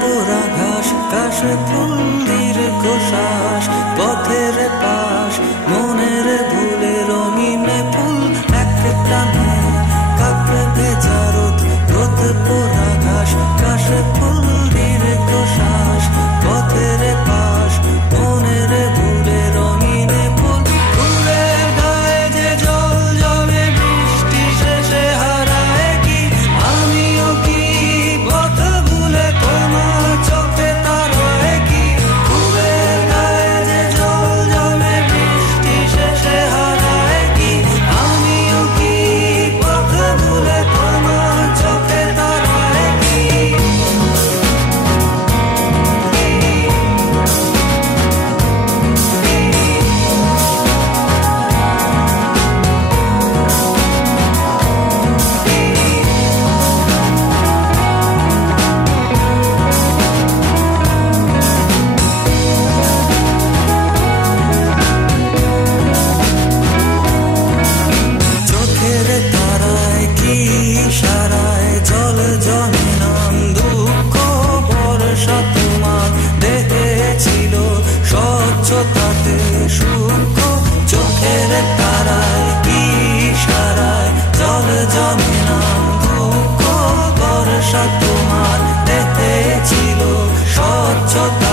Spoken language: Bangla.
পোড়া ঘাস, কাশে ফুল দীর্ঘ শ্বাস, পথের পাশ মনের ভুলে রঙিন ফুল এক টানে কাপড়ে ভেজা রোদ। রোদ পোড়া ঘাস, কাশে ফুল দীর্ঘ শ্বাস, পথের পাশ মনের ভুলে রঙিন ফুল। ফুলের গায়ে যে জল জমে বৃষ্টি শেষে হারায় কি আমিও কি পথ ভুলে তোমার চোখে তারায় কি। ফুলের গায়ে যে জল জমে বৃষ্টি শেষে হারায় কি আমিও কি পথ ভুলে তোমার চোখে তারায় কি। চোখের তারায় কি ইশারায় জল জমে নাম দুঃখ বর্ষা তোমার দেহে ছিল স্বচ্ছতাতে সূক্ষ্ম। চোখের তারায় কি ইশারায় জল জমে নাম দুঃখ বর্ষা তোমার দেহে ছিল স্বচ্ছতা।